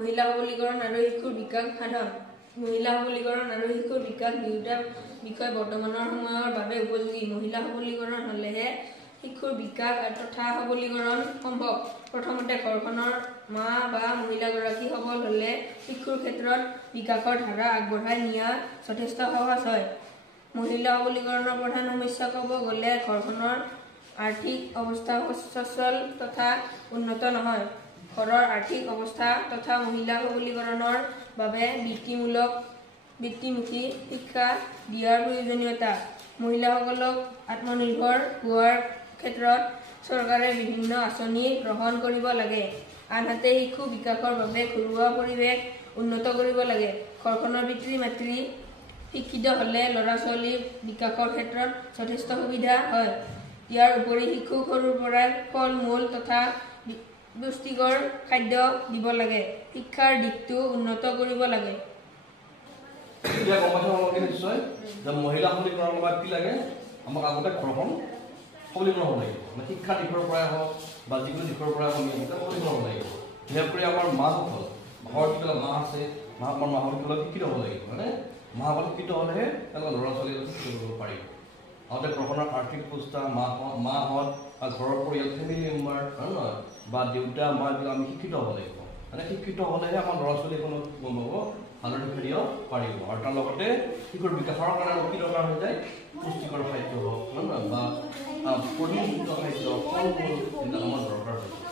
মহিলা সবলীকৰণ আৰু শিশুৰ বিকাশ সাধন। মহিলা সবলীকৰণ আৰু শিশুৰ বিকাশ দুয়োটা বিষয় বৰ্তমানৰ সময়ৰ বাবে উপযোগী। মহিলা সবলীকৰণ হলেহে শিশুৰ বিকাশ তথা সবলীকৰণ সম্ভৱ। প্ৰথমতে ঘৰখনৰ মা বা মহিলাগৰাকী সবল হলে শিশুৰ ক্ষেত্ৰত বিকাশৰ ধাৰা আগবঢ়াই নিয়া যথেষ্ট সহজ হয়। মহিলা সবলীকৰণৰ প্ৰধান সমস্যা ক'ব গ'লে ঘৰখনৰ আৰ্থিক অৱস্থা সচ্ছল তথা উন্নত নহয়। ঘৰৰ আৰ্থিক অৱস্থা তথা মহিলা সবলীকৰণৰ বাবে বৃত্তিমুখী শিক্ষা দিয়াৰ প্ৰয়োজনীয়তা। মহিলাসকলক আত্মনিৰ্ভৰ হোৱাৰ ক্ষেত্ৰত চৰকাৰে বিভিন্ন আঁচনি গ্ৰহণ কৰিব লাগে। আনহাতে শিশু বিকাশৰ বাবে ঘৰুৱা পৰিৱেশ উন্নত কৰিব লাগে। ঘৰখনৰ পিতৃ মাতৃ শিক্ষিত হলে ল'ৰা-ছোৱালীৰ বিকাশৰ ক্ষেত্ৰত যথেষ্ট সুবিধা হয়। ইয়াৰ উপৰি শিশুক সৰুৰ পৰাই ফল-মূল তথা পুষ্টিকৰ খাদ্য দিব লাগে। শিক্ষাৰ দিশটো উন্নত কৰিব লাগে। নিশ্চয় যে মহিলা সবলীকৰণৰ লগত কি লাগে, আমাক আগতে ঘৰখন সবলীকৰণ হ'ব লাগিব। শিক্ষা দিশৰ পৰাই হওক বা যিকোনো দিশৰ পৰাই আমি সবলীকৰণ হ'ব লাগিব। বিশেষ কৰি আমাৰ মাসকল, ঘৰত যিবিলাক মা আছে, মাসকলক শিক্ষিত হ'ব লাগিব। মানে মাসকল শিক্ষিত হ'লেহে তেওঁলোকৰ ল'ৰা-ছোৱালী শিক্ষিত কৰিব পাৰিব। আগতে ঘৰখনৰ আৰ্থিক অৱস্থা মাহঁত বা ঘৰৰ পৰিয়াল ফেমিলি মেম্বাৰ হয় নহয় বা দেউতা মাবিলাক আমি শিক্ষিত হ'ব লাগিব। মানে শিক্ষিত হ'লেহে আমাৰ ল'ৰা-ছোৱালীখনক গম পাব ভালদৰে শিক্ষা দিব পাৰিব। আৰু তাৰ লগতে শিশুৰ বিকাশৰ কাৰণে কি দৰকাৰ হৈ যায়, পুষ্টিকৰ খাদ্য হওক হয় নহয় বা প্ৰটিনযুক্ত খাদ্য, ফল-মূল এইবিলাক আমাৰ দৰকাৰ হৈ যায়।